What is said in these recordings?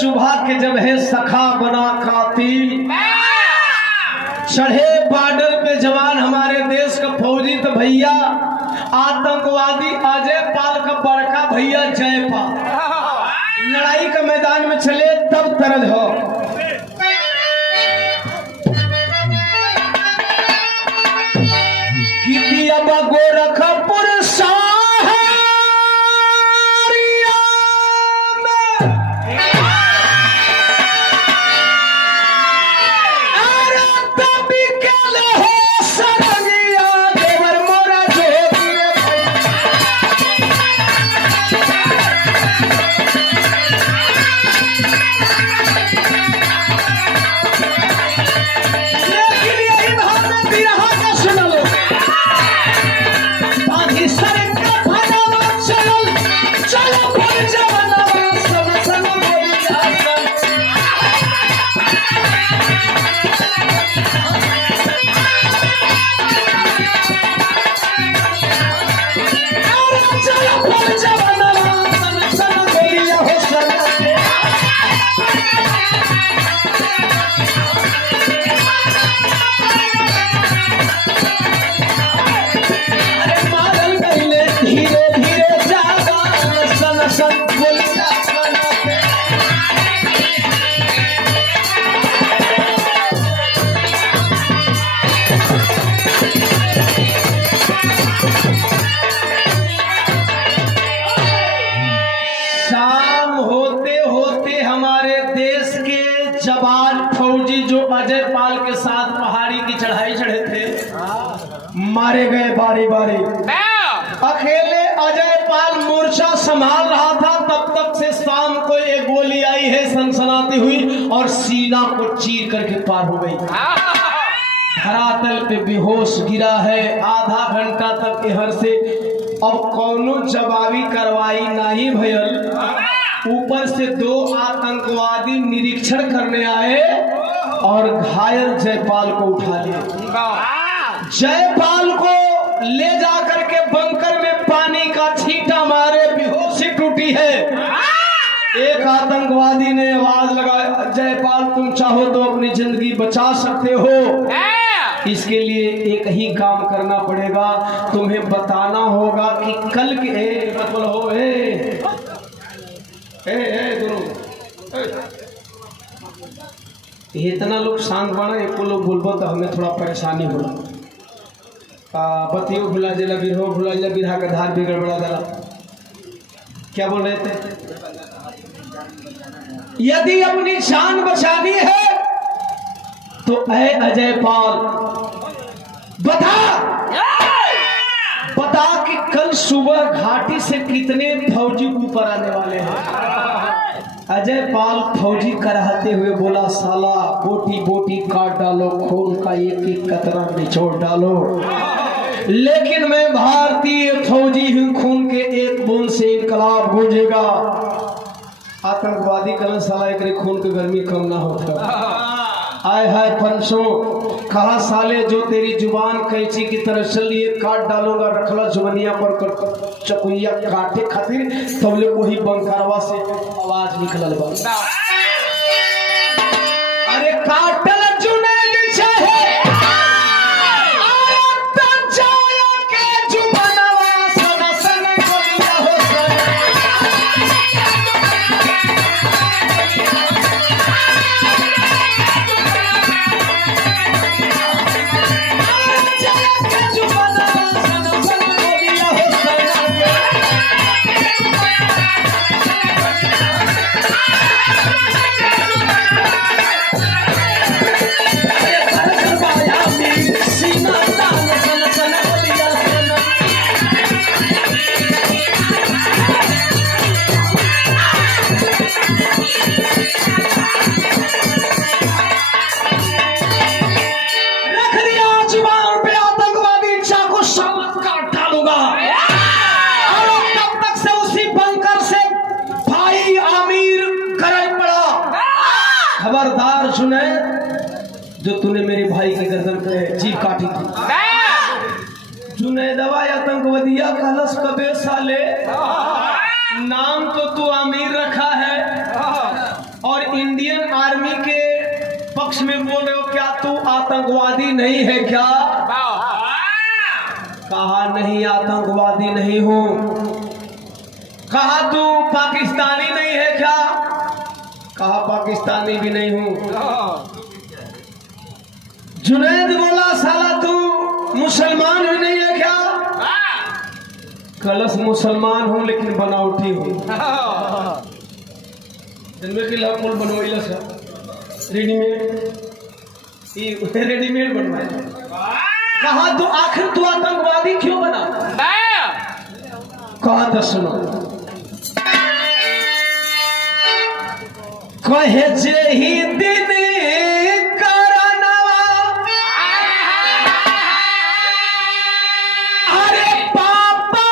चुभा के जब है सखा बना कातिल, चढ़े बॉर्डर पे जवान हमारे देश का फौजी तो भैया आतंकवादी अजय पाल का बड़का भैया जयपाल लड़ाई का मैदान में चले तब तरज हो गोरखपुर मारे गए बारी बारी। अकेले अजय पाल मोर्चा संभाल रहा था, तब तक से शाम को एक गोली आई है सनसनाती हुई और सीना को चीर करके पार हो गई। धरातल पे बेहोश गिरा है। आधा घंटा तक इधर से अब कौनो जवाबी कार्रवाई नहीं भयल। ऊपर से दो आतंकवादी निरीक्षण करने आए और घायल जयपाल को उठा लिया। जयपाल को ले जाकर के बंकर में पानी का छींटा मारे बेहोशी टूटी है। एक आतंकवादी ने आवाज लगाया, जयपाल तुम चाहो तो अपनी जिंदगी बचा सकते हो, इसके लिए एक ही काम करना पड़ेगा, तुम्हें बताना होगा कि कल के मतलब हो इतना लोग शांत बना, एक लोग बोलबो तो हमें थोड़ा परेशानी होला। बतियो भुला जला, बिरहो भुला जला, बिरहा का धार भी गड़बड़ा जला। क्या बोल रहे थे? यदि अपनी जान बचानी है तो ऐ अजय पाल बता कि कल सुबह घाटी से कितने फौजी ऊपर आने वाले हैं। अजय पाल फौजी कराते हुए बोला, साला बोटी बोटी काट डालो, खून का एक एक कतरा निचोड़ डालो, लेकिन मैं भारतीय फौजी हूं, खून के एक बूंद से इनकलाब गूंजेगा। आतंकवादी कल साला एक खून की गर्मी कम ना होता। आए हाय पंचों, कहा साले जो तेरी जुबान कैंची की तरह चल रही है, काट डालूंगा, रखला जुबनिया पर चकुइया काटे खातिर, तब लोग वही बंकारवा से आवाज निकलल बा। अरे काटल जुनैद चाहे खबरदार सुने, जो तूने मेरे भाई के गर्दन पे जीभ काटी थी। जुनैदवा आतंकवादिया कहलस, कबे साले नाम तो तू आमिर रखा है और समक्ष में बोल रहे हो, क्या तू आतंकवादी नहीं है क्या? कहा नहीं, आतंकवादी नहीं हूं। कहा तू पाकिस्तानी नहीं है क्या? कहा पाकिस्तानी भी नहीं हूं। जुनैद बोला साला तू मुसलमान भी नहीं है क्या? कलश मुसलमान हूं लेकिन बनावटी हूं। जिनमें के लड़कों बनवाइला सर रेडीमेड बनवाए। कहा तो आखिर तू आतंकवादी क्यों बना? कहा तो सुनो, कहे जे ही दिन करनवा, अरे पापा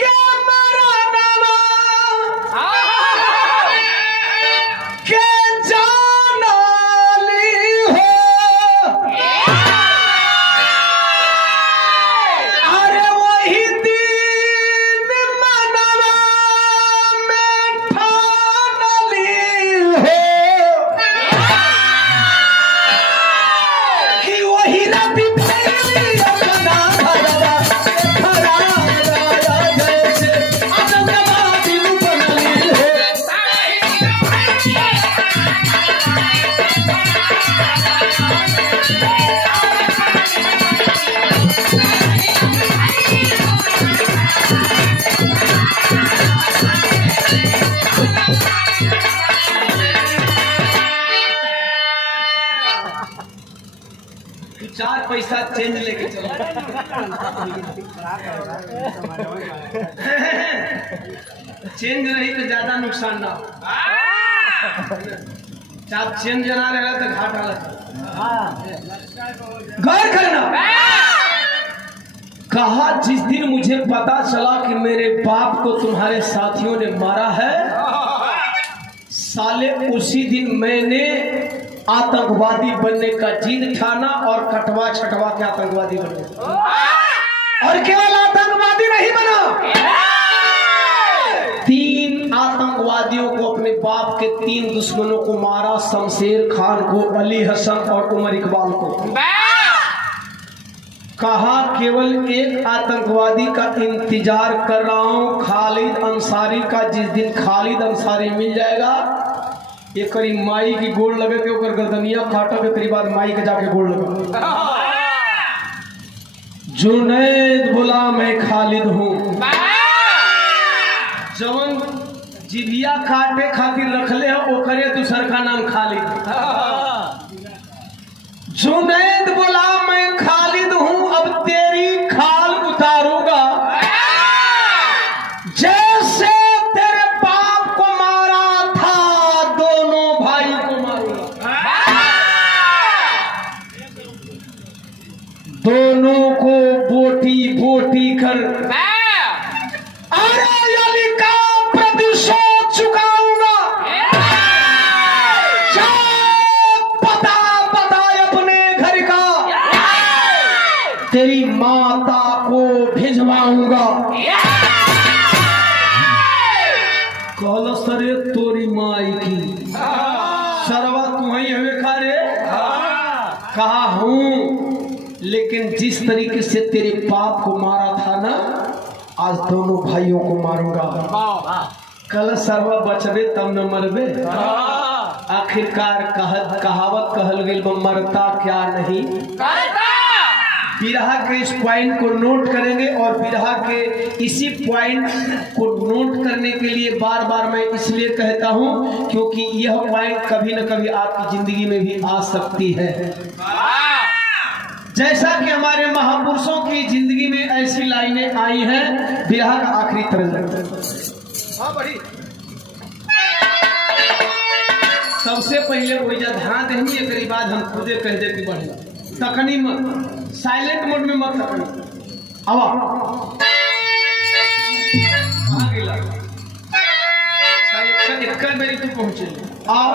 के मरनवा के जानली हो, अरे वही दिन मनवा में ठानली हो कि वही राती पहली अपना घरवा खड़ा राजा जैसे आतंकवादी बनली हो। तू 4 पैसा चेंज लेके चलो। चेंज रही तो ज्यादा नुकसान ना हो। चाप चेंज जना रहेगा तो घाटा लगा। गौर करना, कहा जिस दिन मुझे पता चला कि मेरे बाप को तुम्हारे साथियों ने मारा है, साले उसी दिन मैंने आतंकवादी बनने का जिद ठाना और कटवा छटवा के आतंकवादी बने। और केवल आतंकवादी नहीं बना, 3 आतंकवादियों को, अपने बाप के 3 दुश्मनों को मारा, शमशेर खान को, अली हसन और उमर इकबाल को। कहा केवल एक आतंकवादी का इंतजार कर रहा हूं, खालिद अंसारी का। जिस दिन खालिद अंसारी मिल जाएगा, ये करीब माई की गोड़ लगे के ओकर गर्दनिया काटा के करीब बाद माई के जाके गोड़ लगे। जुनैद बोला मैं खालिद हूं। जवन जिभिया काटे खातिर रखले है ओकरे दूसर का नाम खालिद। जुनैद बोला मैं खालिद हूं, अब तेरी खाल उतारूंगा, जैसे तेरे बाप को मारा था दोनों भाई को मारूंगा। दोनों को बोटी बोटी कर अरे अली का प्रतिशोध चुकाऊंगा। पता पता अपने घर का तेरी माता को भिजवाऊंगा। कहलो सरे तोरी माई की सरवा तुम्हें हमें खा रे। कहा हूं, लेकिन जिस तरीके से तेरे बाप को मारा था ना, आज दोनों भाइयों को मारूंगा। कल सरवा बचबे तब न मरबे। आखिरकार कहावत कहल गई, मरता क्या नहीं। बिरहा के इस पॉइंट को नोट करेंगे, और बिरहा के इसी पॉइंट को नोट करने के लिए बार बार मैं इसलिए कहता हूं क्योंकि यह पॉइंट कभी न कभी आपकी जिंदगी में भी आ सकती है। जैसा कि हमारे महापुरुषों की जिंदगी में ऐसी लाइनें आई हैं। बिरहा का आखिरी तरज। हाँ बड़ी सबसे पहले वही ध्यान देंगे, एक बाद हम खुदे कह दे कि बढ़िया तखनी मत, साइलेंट मोड में मत तखनी। आवा एक मेरी तू पहुंचे आओ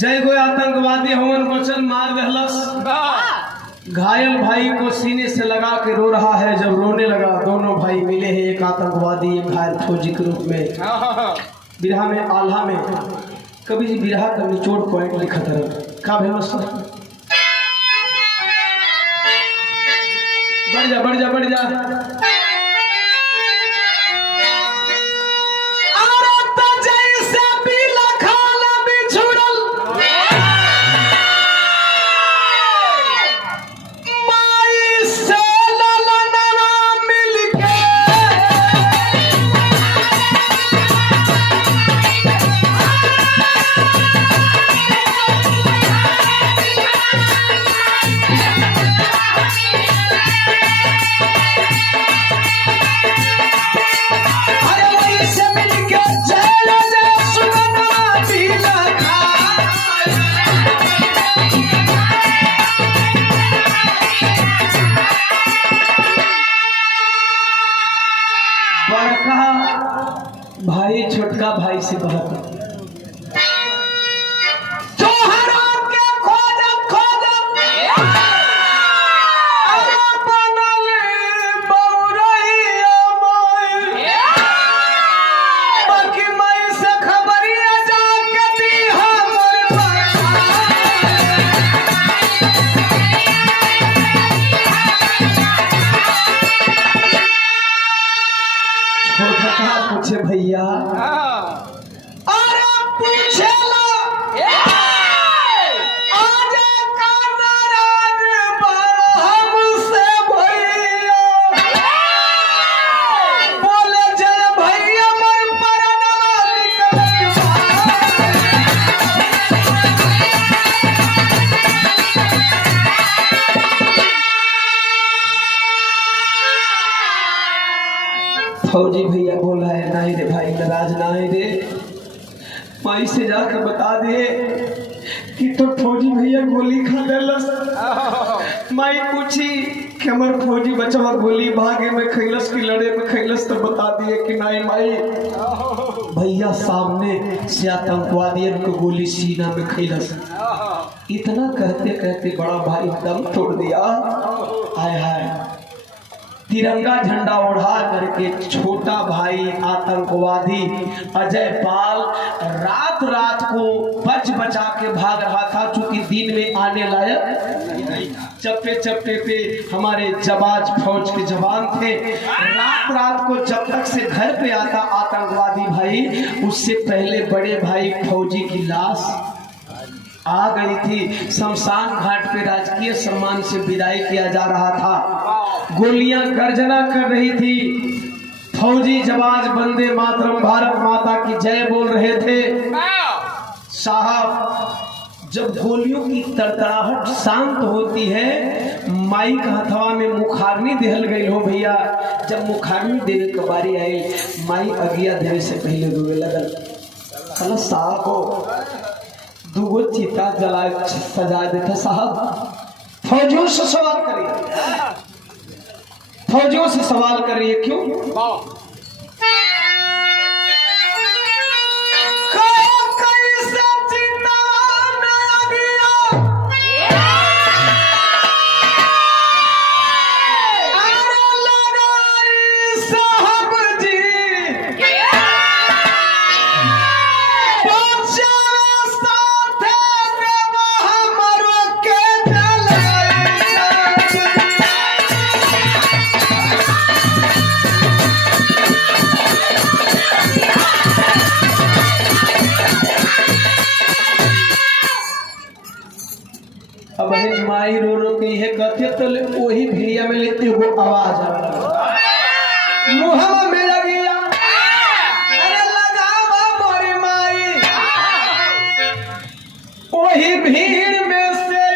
जय गो आतंकवादी हवन वचन मार रहलस। घायल भाई को सीने से लगा के रो रहा है। जब रोने लगा दोनों भाई मिले हैं, एक आतंकवादी एक घायल फौजी के रूप में। बिरहा में आल्हा में कभी जी बिरहा का निचोड़ पॉइंट लिखा था का व्यवस्था। बढ़ जा बढ़ जा बढ़ जा। भाई छोटका भाई से बहुत भैया अरे पूछे लो आज का नाराज हमसे भैया बोले जय भैया मर पर फौजी भैया बोला है नहीं रे भाई नाराज ना है रे। माई से जाकर बता दे कि तो फौजी भैया गोली खा लेलस। माई पूछी कि हमार फौजी बचवा गोली भागे में खैलस की लड़े में खैलस, तो बता दिए कि नहीं माई भैया सामने से आतंकवादियों को गोली सीना में खैलस। इतना कहते कहते बड़ा भाई दम तोड़ दिया। हाय हाय तिरंगा झंडा उड़ा करके छोटा भाई आतंकवादी अजय पाल रात रात को बच बचा के भाग रहा था, क्योंकि दिन में आने लायक चप्पे चप्पे पे हमारे जबाज फौज के जवान थे। रात रात को जब तक से घर पे आता आतंकवादी भाई, उससे पहले बड़े भाई फौजी की लाश आ गई थी। शमशान घाट पे राजकीय सम्मान से विदाई किया जा रहा था। गोलियां गर्जना कर रही थी। फौजी जवाज वंदे मातरम भारत माता की जय बोल रहे थे। साहब जब गोलियों की तड़तड़ाहट शांत होती है, माई का हथवा में मुखाग्नि देहल गई हो भैया। जब मुखाग्नि देने की बारी आई, माई अगिया देने से पहले रोने लगल। साहब को दूगो चिता जला सजा देता। साहब फौजियों से सवाल करिए, फौजियों से सवाल करिए क्यों? अब माई रो रो के ये कहते तो वही भिड़िया में लेते हो आवाज मुहम्मा में लगिया। अरे लगावा मोरी माई, वही भीड़ में से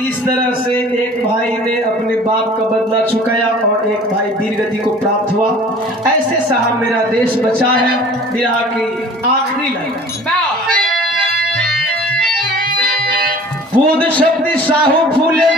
इस तरह से एक भाई ने अपने बाप का बदला चुकाया और एक भाई वीर गति को प्राप्त हुआ। ऐसे साहब मेरा देश बचा है। विरह की आखिरी लाइन, बूंद शब्द साहू फूले